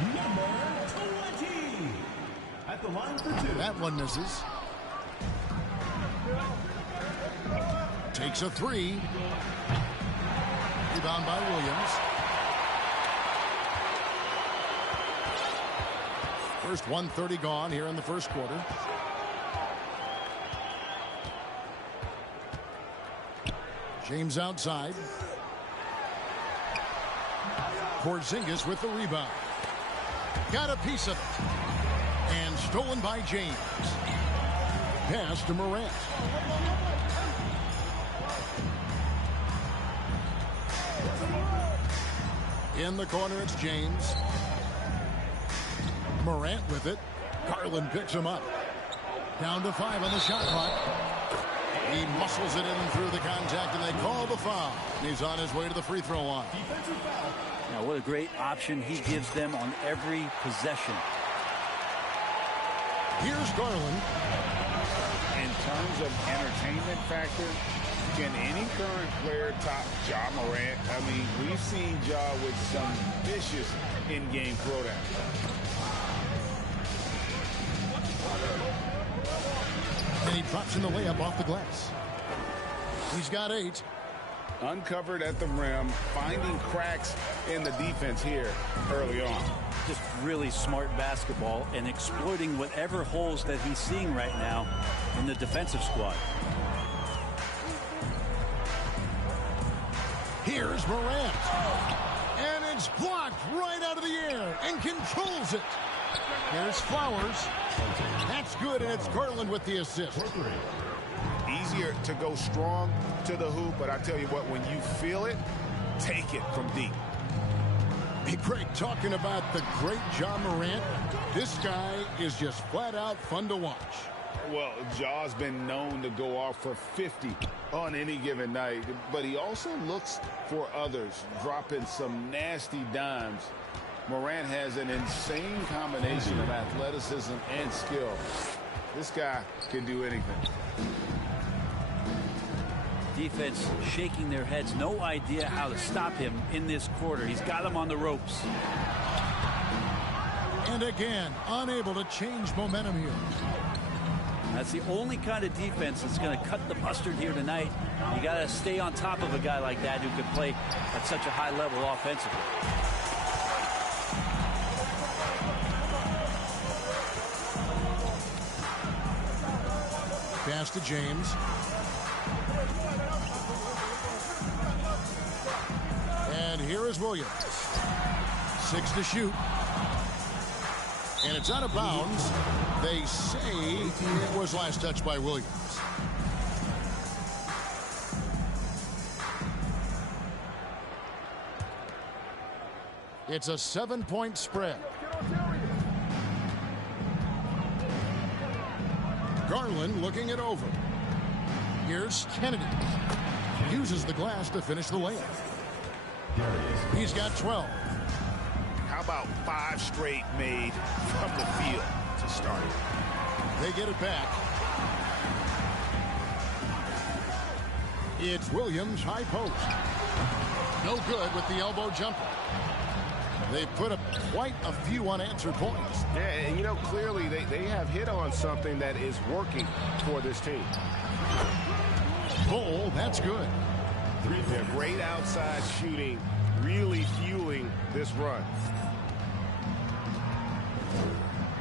Number 20. At the line for two. That one misses. Takes a three. Rebound by Williams. First 1:30 gone here in the first quarter. James outside. Porzingis with the rebound. Got a piece of it. And stolen by James. Pass to Morant. In the corner, it's James. Morant with it. Garland picks him up. Down to 5 on the shot clock. He muscles it in through the contact, and they call the foul. And he's on his way to the free throw line. Defensive foul. Now, what a great option he gives them on every possession. Here's Garland. In terms of entertainment factor, can any current player top Ja Morant? I mean, we've seen Ja with some vicious in-game throwdown. And he drops in the layup off the glass. He's got 8. Uncovered at the rim, finding cracks in the defense here early on. Just really smart basketball and exploiting whatever holes that he's seeing right now in the defensive squad. Here's Morant. And it's blocked right out of the air and controls it. Here's Flowers. That's good, and it's Garland with the assist. Easier to go strong to the hoop, but I tell you what, when you feel it, take it from deep. Hey, Greg, talking about the great Ja Morant, this guy is just flat out fun to watch. Well, Ja's been known to go off for 50 on any given night, but he also looks for others, dropping some nasty dimes. Morant has an insane combination of athleticism and skill. This guy can do anything. Defense shaking their heads, no idea how to stop him in this quarter. He's got him on the ropes. And again, unable to change momentum here. That's the only kind of defense that's going to cut the mustard here tonight. You got to stay on top of a guy like that who can play at such a high level offensively. Pass to James. And here is Williams. 6 to shoot. And it's out of bounds. They say it was last touched by Williams. It's a 7-point spread. Garland looking it over. Here's Kennedy. Uses the glass to finish the layup. He's got 12. How about 5 straight made from the field to start? They get it back. It's Williams, high post. No good with the elbow jumper. They put up quite a few unanswered points. Yeah, and you know, clearly they have hit on something that is working for this team. Bull, that's good. Yeah, great outside shooting, really fueling this run.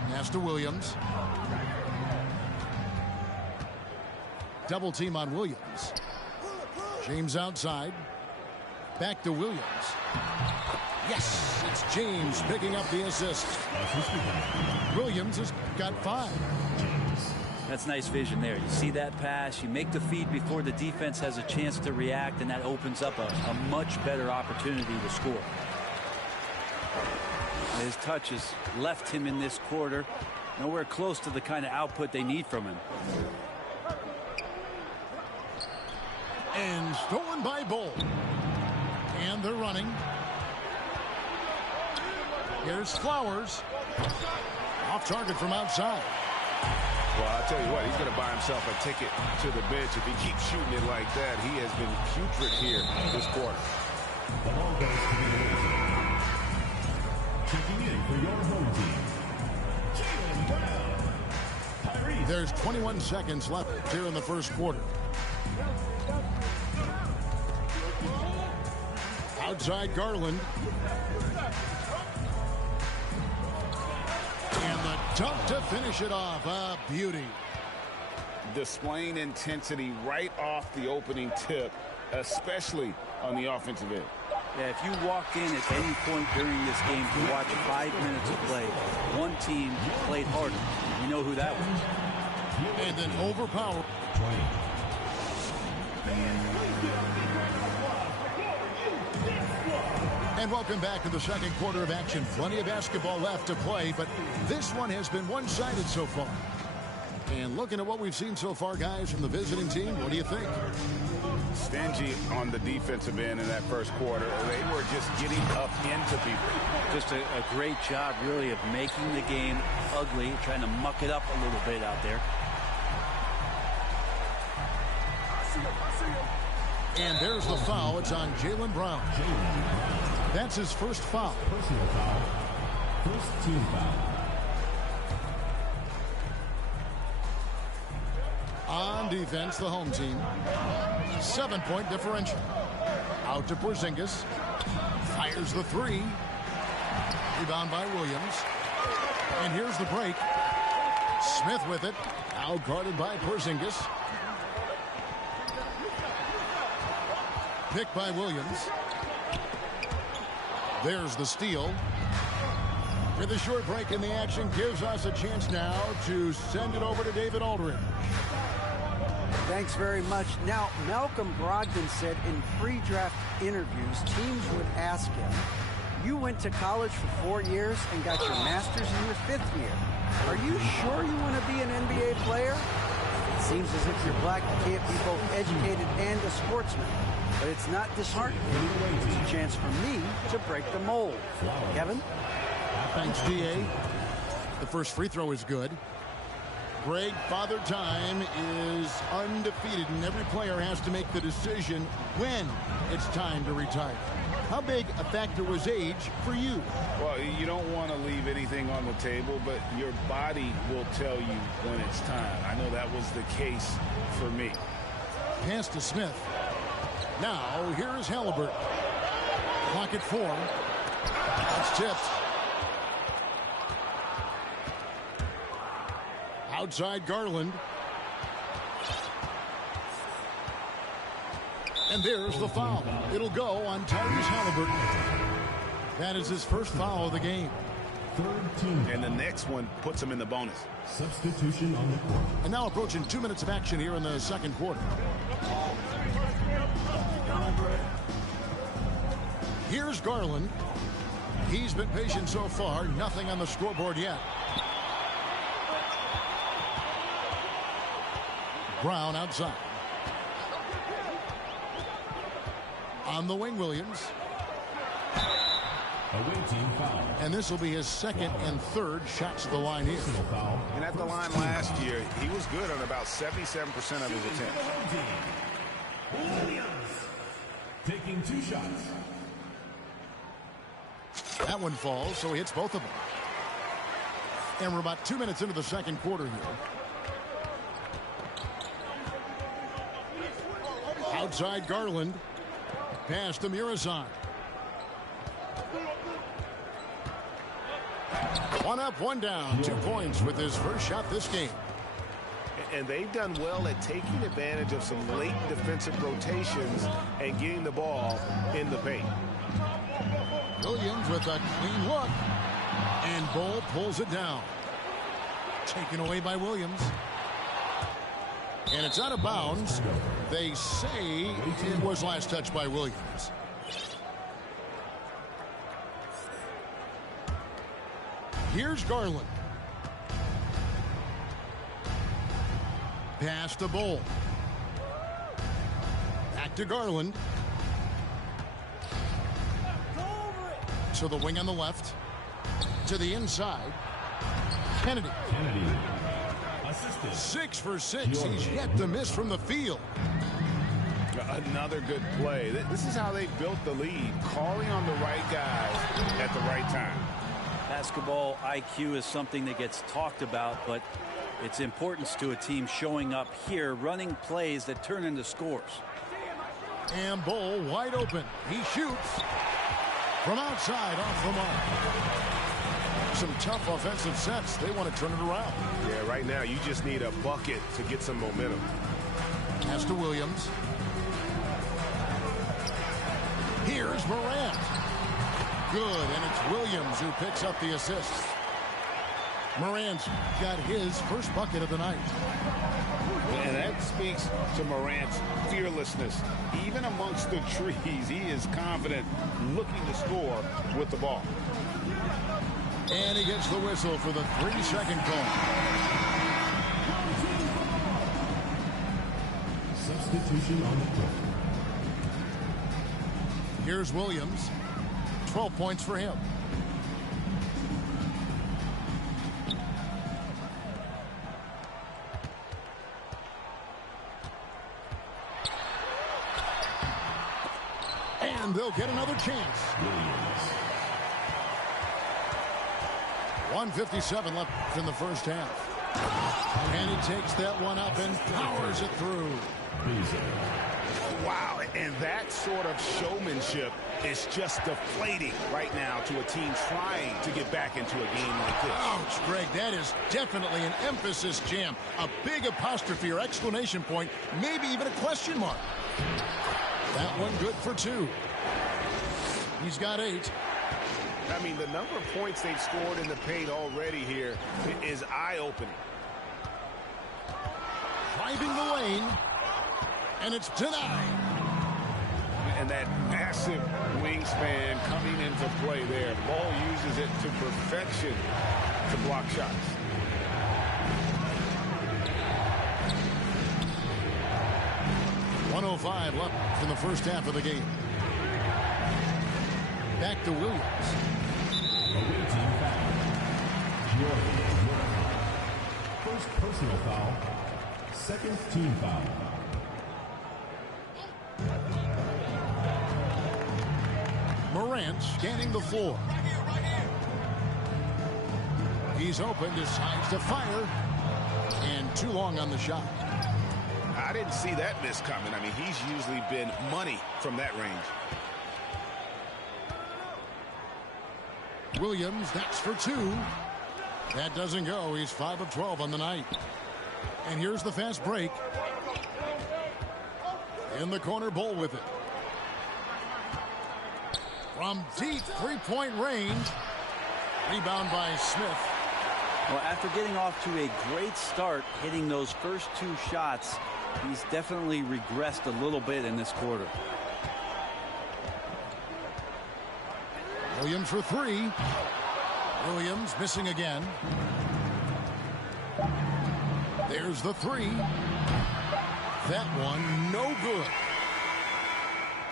Pass to Williams. Double team on Williams. James outside. Back to Williams. Yes, it's James picking up the assist. Williams has got 5. That's nice vision there. You see that pass, you make the feed before the defense has a chance to react, and that opens up a much better opportunity to score. His touch has left him in this quarter. Nowhere close to the kind of output they need from him. And stolen by Bull. And they're running. Here's Flowers. Off target from outside. Well, I'll tell you what, he's going to buy himself a ticket to the bench if he keeps shooting it like that. He has been putrid here this quarter. Checking in for your home team, Jaylen Brown. Tyrese. There's 21 seconds left here in the first quarter. Outside Garland. And the dunk to finish it off. A beauty. Displaying intensity right off the opening tip, especially on the offensive end. Yeah, if you walked in at any point during this game to watch 5 minutes of play, one team played harder. You know who that was. And then overpowered. 20. And welcome back to the second quarter of action. Plenty of basketball left to play, but this one has been one-sided so far. And looking at what we've seen so far, guys, from the visiting team, what do you think? Stingy on the defensive end in that first quarter. They were just getting up into people. Just a great job, really, of making the game ugly, trying to muck it up a little bit out there. And there's the foul. It's on Jaylen Brown. That's his first foul. Personal foul. First team foul. On defense, the home team. 7-point differential. Out to Porzingis. Fires the three. Rebound by Williams. And here's the break. Smith with it. Now guarded by Porzingis. Picked by Williams. There's the steal. With a short break in the action, gives us a chance now to send it over to David Aldridge. Thanks very much. Now, Malcolm Brogdon said in pre-draft interviews, teams would ask him, you went to college for 4 years and got your master's in your 5th year. Are you sure you want to be an NBA player? It seems as if you're black, you can't be both educated and a sportsman. But it's not disheartening. It's a chance for me to break the mold. Kevin? Thanks, D.A. The first free throw is good. Greg, Father Time is undefeated, and every player has to make the decision when it's time to retire. How big a factor was age for you? Well, you don't want to leave anything on the table, but your body will tell you when it's time. I know that was the case for me. Pass to Smith. Now, here is Halliburton. Clock at 4. That's tipped. Outside Garland. And there's the foul. It'll go on Tyrese Halliburton. That is his first foul of the game. Third team. And the next one puts him in the bonus. Substitution on the court. And now approaching 2 minutes of action here in the second quarter. Here's Garland. He's been patient so far. Nothing on the scoreboard yet. Brown outside. On the wing, Williams. Away team foul. And this will be his second and third shots at the line here. Personal foul. And at the line last year, he was good on about 77% of his attempts. Williams taking 2 shots. That one falls, so he hits both of them. And we're about 2 minutes into the second quarter here. Outside Garland. Pass to Murazan. One up, one down. 2 points with his first shot this game. And they've done well at taking advantage of some late defensive rotations and getting the ball in the paint. Williams with a clean look. And Bull pulls it down. Taken away by Williams. And it's out of bounds. They say it was last touched by Williams. Here's Garland. Pass to Bull. Back to Garland. To the wing on the left. To the inside. Kennedy. Assisted. 6 for 6. He's yet to miss from the field. Another good play. This is how they built the lead, calling on the right guys at the right time. basketball IQ is something that gets talked about, but its importance to a team showing up here, running plays that turn into scores. And Bull wide open. He shoots from outside off the mark. Some tough offensive sets. They want to turn it around. Yeah, right now you just need a bucket to get some momentum. Pass to Williams. Here's Morant. Good, and it's Williams who picks up the assists. Morant's got his first bucket of the night. And that speaks to Morant's fearlessness. Even amongst the trees, he is confident, looking to score with the ball. And he gets the whistle for the 3-second call. Substitution on the court. Here's Williams. 12 points for him. And they'll get another chance. 1:57 left in the first half. And he takes that one up and powers it through. Wow, and that sort of showmanship is just deflating right now to a team trying to get back into a game like this. Ouch, Greg, that is definitely an emphasis jam. A big apostrophe or exclamation point, maybe even a question mark. That one good for 2. He's got 8. I mean, the number of points they've scored in the paint already here is eye-opening. Driving the lane, and it's denied. And that massive wingspan coming into play there. Ball uses it to perfection to block shots. .105 left in the first half of the game. Back to Williams. Away team foul. First personal foul. Second team foul. Morant scanning the floor. He's open, decides to fire, and too long on the shot. I didn't see that miss coming. I mean, he's usually been money from that range. Williams, that's for 2. That doesn't go. He's 5 of 12 on the night. And here's the fast break. In the corner, Bull with it. From deep three-point range. Rebound by Smith. Well, after getting off to a great start, hitting those first 2 shots, he's definitely regressed a little bit in this quarter. Williams for 3. Williams missing again. There's the 3. That one no good.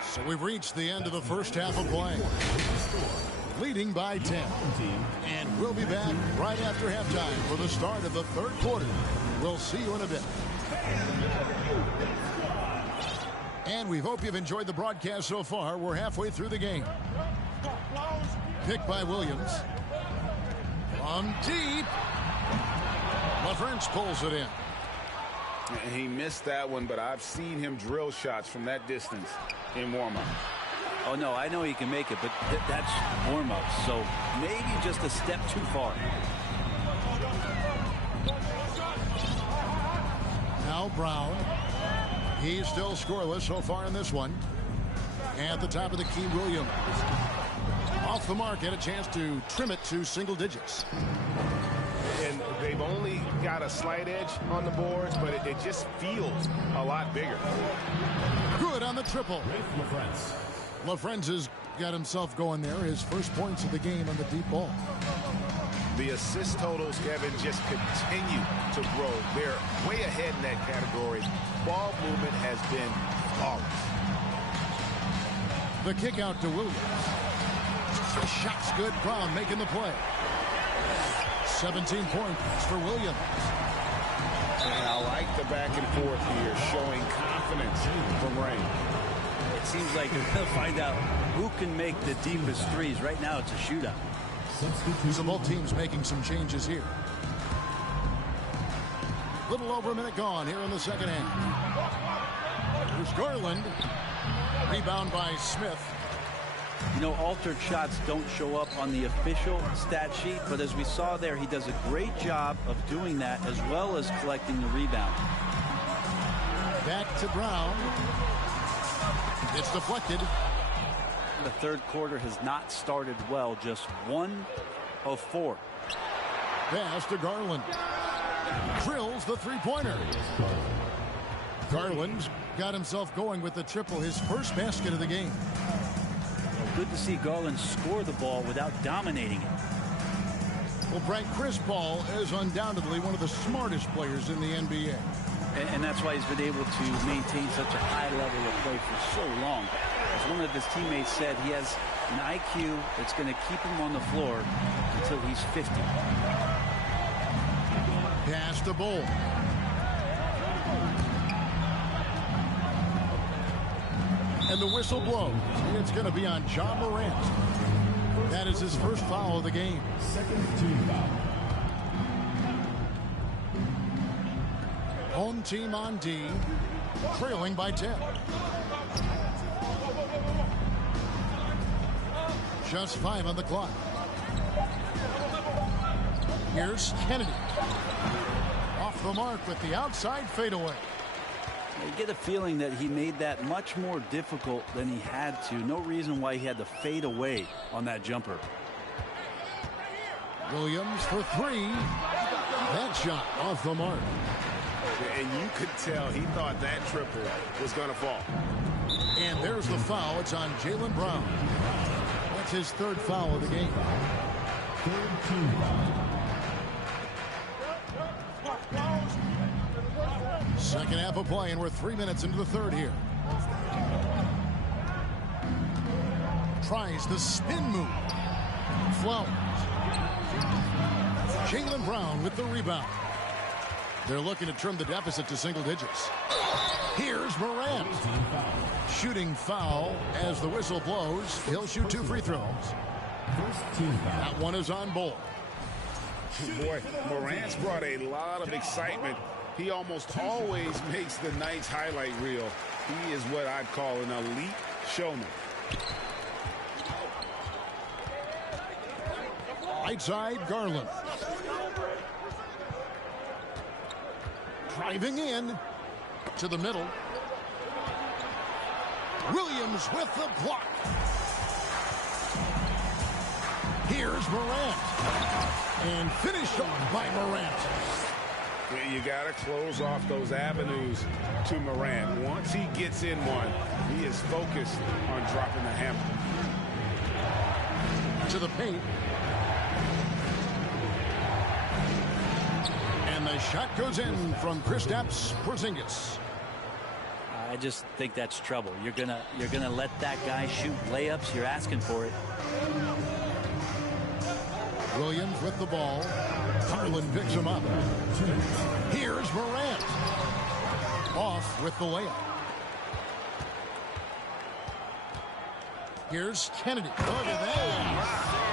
So we've reached the end of the first half of play. Leading by 10. And we'll be back right after halftime for the start of the third quarter. We'll see you in a bit. And we hope you've enjoyed the broadcast so far. We're halfway through the game. Picked by Williams. From deep. LaFrance pulls it in. And he missed that one, but I've seen him drill shots from that distance in warm-up. Oh, no, I know he can make it, but that's warm-up, so maybe just a step too far. Now Brown. He's still scoreless so far in this one. At the top of the key, Williams. Off the mark, had a chance to trim it to single digits. And they've only got a slight edge on the boards, but it just feels a lot bigger. Good on the triple. LaFrance has got himself going there. His first points of the game on the deep ball. The assist totals, Kevin, just continue to grow. They're way ahead in that category. Ball movement has been flawless. The kick out to Williams. The shot's good. Brown making the play. 17 points for Williams. And I like the back and forth here, showing confidence from Ray. It seems like they're going to find out who can make the deepest threes. Right now, it's a shootout. So both teams making some changes here. Little over a minute gone here in the second half. Here's Garland. Rebound by Smith. You know, altered shots don't show up on the official stat sheet, but as we saw there, he does a great job of doing that as well as collecting the rebound. Back to Brown. It's deflected. The third quarter has not started well, just 1 of 4. Pass to Garland. Drills the three-pointer. Garland got himself going with the triple, his first basket of the game. Good to see Garland score the ball without dominating it. Well, Frank, Chris Paul is undoubtedly one of the smartest players in the NBA. And that's why he's been able to maintain such a high level of play for so long. As one of his teammates said, he has an IQ that's going to keep him on the floor until he's 50. Pass to Bull. And the whistle blows. It's going to be on John Morant. That is his first foul of the game. Second team foul. Home team on D, trailing by 10. Just 5 on the clock. Here's Kennedy. Off the mark with the outside fadeaway. You get a feeling that he made that much more difficult than he had to. No reason why he had to fade away on that jumper. Williams for 3. That shot off the mark. And you could tell he thought that triple was going to fall. And there's the foul. It's on Jaylen Brown. That's his third foul of the game. Third team foul. Second half of play, and we're 3 minutes into the third here. Tries the spin move. Flowers. Jaylen Brown with the rebound. They're looking to trim the deficit to single digits. Here's Morant. Shooting foul as the whistle blows. He'll shoot 2 free throws. First team foul. That one is on Bull. Boy, Morant's brought a lot of excitement. He almost always makes the night's highlight reel. He is what I'd call an elite showman. Right side, Garland. Driving in to the middle. Williams with the block. Here's Morant. And finished off by Morant. You got to close off those avenues to Morant. Once he gets in one, he is focused on dropping the hammer. To the paint. And the shot goes in from Kristaps Porzingis. I just think that's trouble. You're gonna let that guy shoot layups. You're asking for it. Williams with the ball. Garland picks him up. Here's Morant. Off with the layup. Here's Kennedy. Look at that.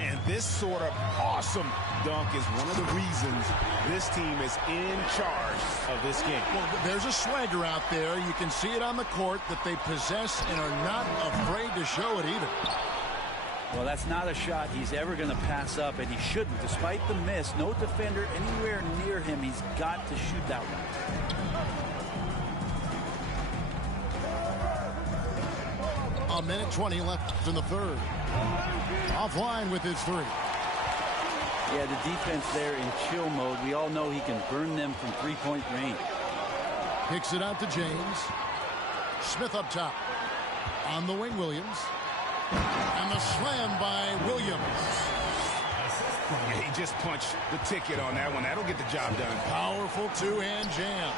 And this sort of awesome dunk is one of the reasons this team is in charge of this game. Well, there's a swagger out there. You can see it on the court that they possess and are not afraid to show it either. Well, that's not a shot he's ever going to pass up, and he shouldn't. Despite the miss, no defender anywhere near him. He's got to shoot that one. A minute 20 left in the third. Offline with his 3. Yeah, the defense there in chill mode. We all know he can burn them from three-point range. Kicks it out to James. Smith up top. On the wing, Williams. And the slam by Williams. Yeah, he just punched the ticket on that one. That'll get the job done. Powerful two-hand jam.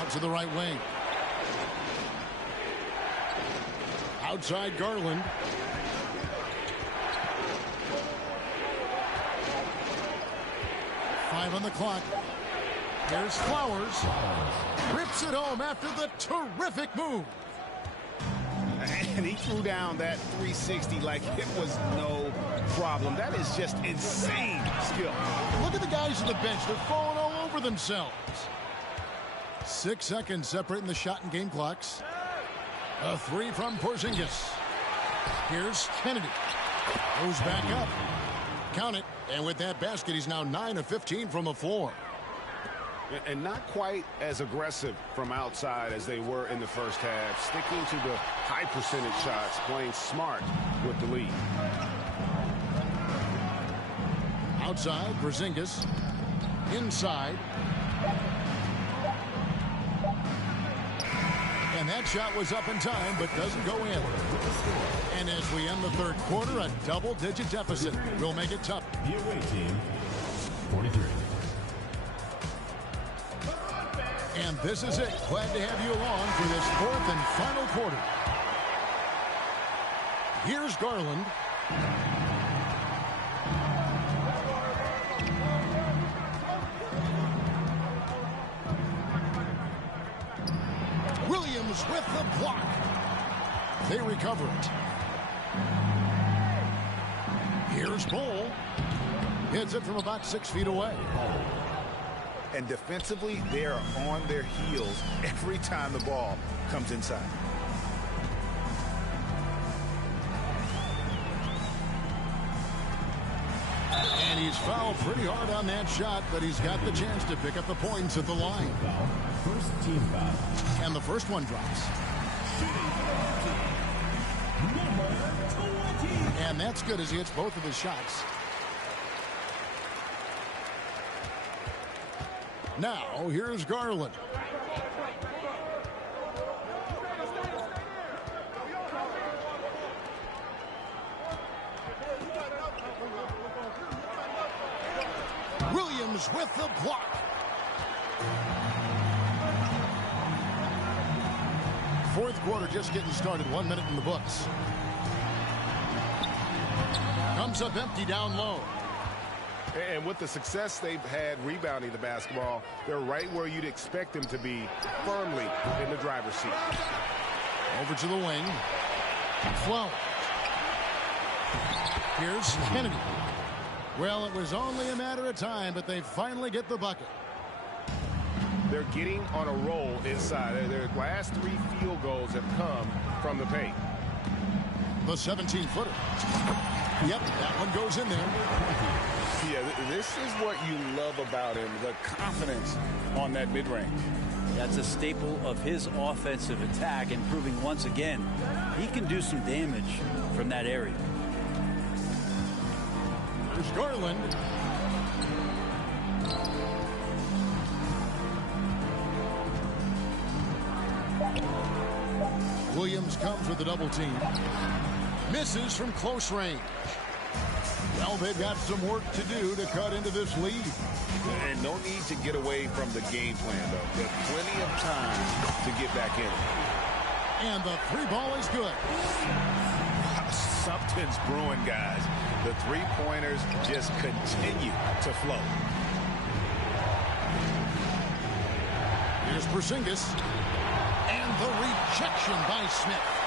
Out to the right wing. Outside Garland. Five on the clock. There's Flowers. Rips it home after the terrific move. And he threw down that 360 like it was no problem. That is just insane skill. Look at the guys on the bench. They're falling all over themselves. 6 seconds separating the shot and game clocks. A three from Porzingis. Here's Kennedy. Goes back up. Count it. And with that basket, he's now 9 of 15 from the floor. And not quite as aggressive from outside as they were in the first half. Sticking to the high percentage shots, playing smart with the lead. Outside, Porzingis. Inside. And that shot was up in time, but doesn't go in. And as we end the third quarter, a double-digit deficit will make it tough. The away team, 43. And this is it. Glad to have you along for this fourth and final quarter. Here's Garland. Williams with the block. They recover it. Here's Bull. Hits it from about 6 feet away. And defensively, they are on their heels every time the ball comes inside. And he's fouled pretty hard on that shot, but he's got the chance to pick up the points at the line. First team foul. And the first one drops. Number 20. And that's good as he hits both of his shots. Now, here's Garland. Williams with the block. Fourth quarter just getting started. 1 minute in the books. Comes up empty down low. And with the success they've had rebounding the basketball, they're right where you'd expect them to be, firmly in the driver's seat. Over to the wing. Flow. Here's Kennedy. Well, it was only a matter of time, but they finally get the bucket. They're getting on a roll inside. Their last 3 field goals have come from the paint. The 17-footer. Yep, that one goes in there. Yeah, this is what you love about him, the confidence on that mid-range. That's a staple of his offensive attack, and proving once again he can do some damage from that area. There's Garland. Williams comes with a double team. Misses from close range. Well, they've got some work to do to cut into this lead. And no need to get away from the game plan, though. There's plenty of time to get back in. And the three ball is good. Something's brewing, guys. The three-pointers just continue to flow. Here's Porzingis. And the rejection by Smith.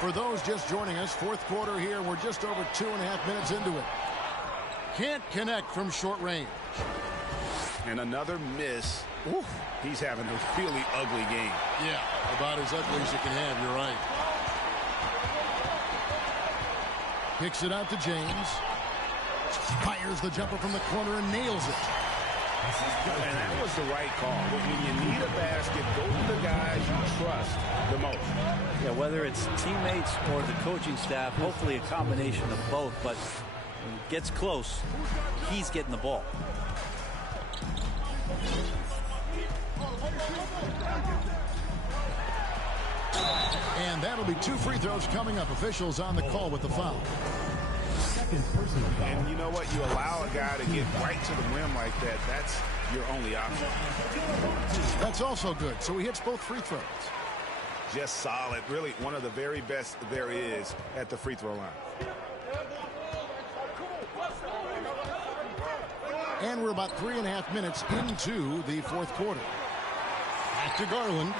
For those just joining us, fourth quarter here. We're just over 2.5 minutes into it. Can't connect from short range. And another miss. Ooh, he's having a really ugly game. Yeah, about as ugly as you can have. You're right. Kicks it out to James. Fires the jumper from the corner and nails it. And that was the right call. When you need a basket, go to the guys you trust the most. Yeah, whether it's teammates or the coaching staff, hopefully a combination of both. But when it gets close, he's getting the ball. And that'll be 2 free throws coming up. Officials on the call with the foul. And you know what? You allow a guy to get right to the rim like that. That's your only option. That's also good. So he hits both free throws. Just solid. Really one of the very best there is at the free throw line. And we're about 3.5 minutes into the fourth quarter. Back to Garland.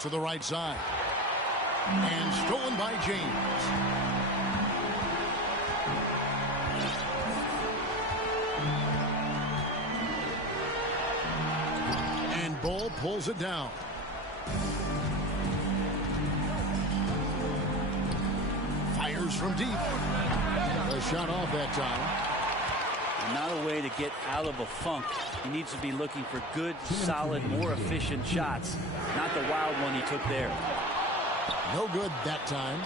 To the right side. And stolen by James. And Bull pulls it down. Fires from deep. A shot off that time. Not a way to get out of a funk. He needs to be looking for good, solid, more efficient shots. Not the wild one he took there. No good that time.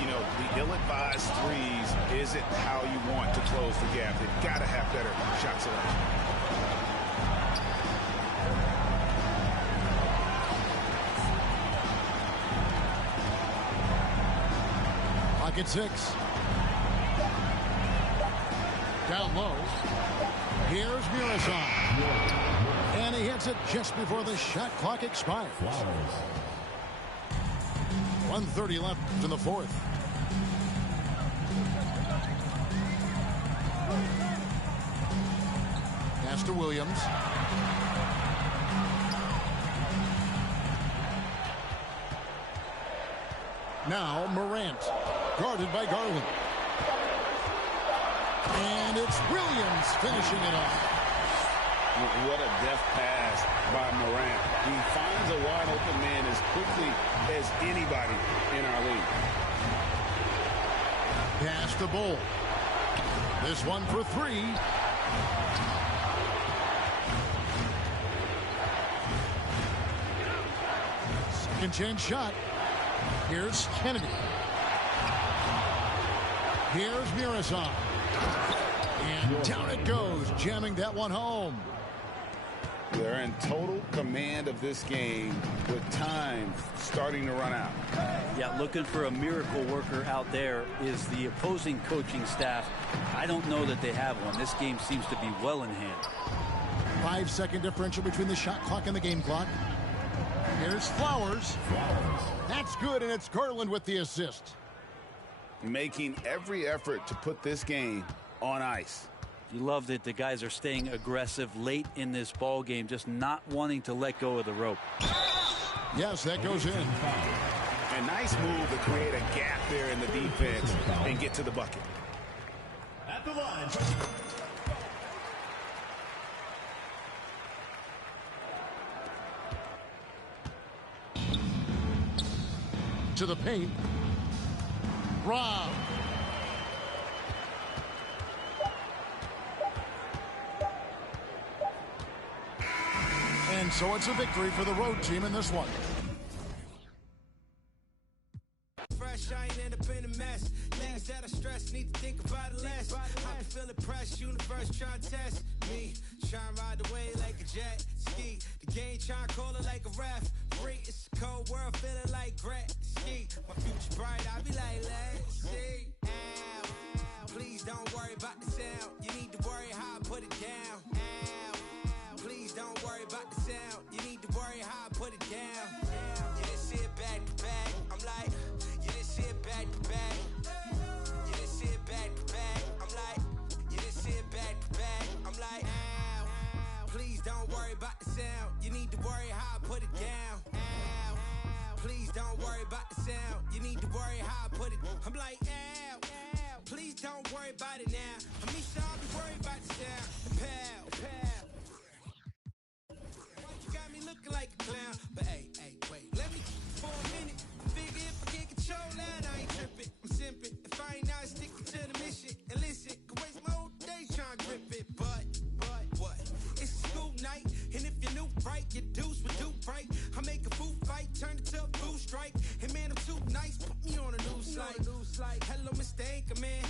You know, the ill-advised threes isn't how you want to close the gap. They've got to have better shot selection. Pocket 6. Down low. Here's Murison. And he hits it just before the shot clock expires. 1:30 left in the fourth. Pass to Williams. Now Morant. Guarded by Garland. And it's Williams finishing it off. What a deft pass by Morant. He finds a wide open man as quickly as anybody in our league. Pass to Bull. This one for three. Second chance shot. Here's Kennedy. Here's Murison. And down it goes, jamming that one home. They're in total command of this game with time starting to run out. Yeah, looking for a miracle worker out there is the opposing coaching staff. I don't know that they have one. This game seems to be well in hand. 5-second differential between the shot clock and the game clock. Here's Flowers. That's good, and it's Garland with the assist. Making every effort to put this game on ice. You love that the guys are staying aggressive late in this ball game, just not wanting to let go of the rope. Yes, that goes in. A nice move to create a gap there in the defense and get to the bucket. At the line. To the paint. Rob. And so it's a victory for the road team in this one. Fresh, I ain't end up in a mess. Things that I stress, need to think about it less. I'm feeling pressed, universe trying to test me. Trying to ride the wave like a jet ski. The game trying to call it like a ref. Free, it's a cold world, feeling like Gret ski. My future bright, I be like, let's see. Ow, ow, please don't worry about the sound. You need to worry how I put it down. Ow, ow, please don't worry about the sound. You need to worry how I put it down. You didn't see it back to back. I'm like, you didn't see it back to back. You didn't see it back to back. I'm like, you didn't see it back to back. I'm like, ow, ow, please don't worry about the sound. You need to worry how I put it down. Ow, ow, please don't worry about the sound. You need to worry how I put it. I'm like, ow, ow, please don't worry about it now. I mean, so I'll be worried about the sound. Pow, pow. Why you got me looking like a clown? But hey, wait, let me for a minute. Figure if I can't control that, I ain't tripping. I'm simping. If I ain't not sticking to the mission and listen, could waste my whole day trying to grip it. But what? It's a school night, and if you're new, right, your deuce would do right. I make a food fight, turn it to a food strike. Hey man, I'm too nice, put me on a new slide. Hello, Mr. Anchorman.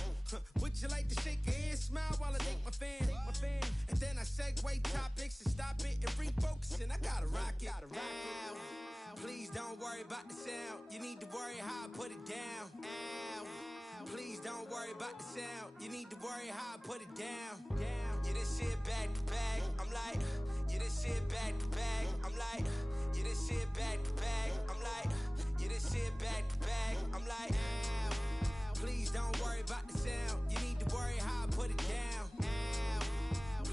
Would you like to shake your hand, smile while I take my fan? And then I segue topics and stop it and refocus, and I gotta rock it. Ow, please don't worry about the sound. You need to worry how I put it down. Ow, please don't worry about the sound. You need to worry how I put it down. You didn't see it back to back. I'm like, you didn't see it back to back. I'm like, you didn't see it back to back. I'm like, you didn't see it back to back. I'm like, ow, please don't worry about the sound. You need to worry how I put it down. Ow,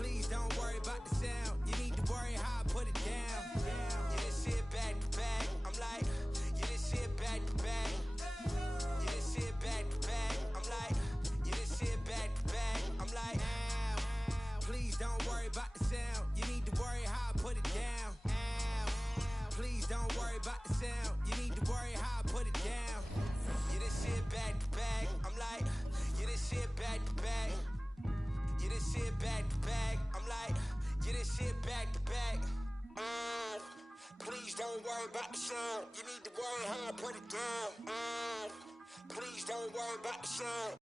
back to back. Yeah, this shit back to back. I'm like, yeah, this shit back to back. Please don't worry about the sound. You need to worry hard, put it down. Please don't worry about the sound.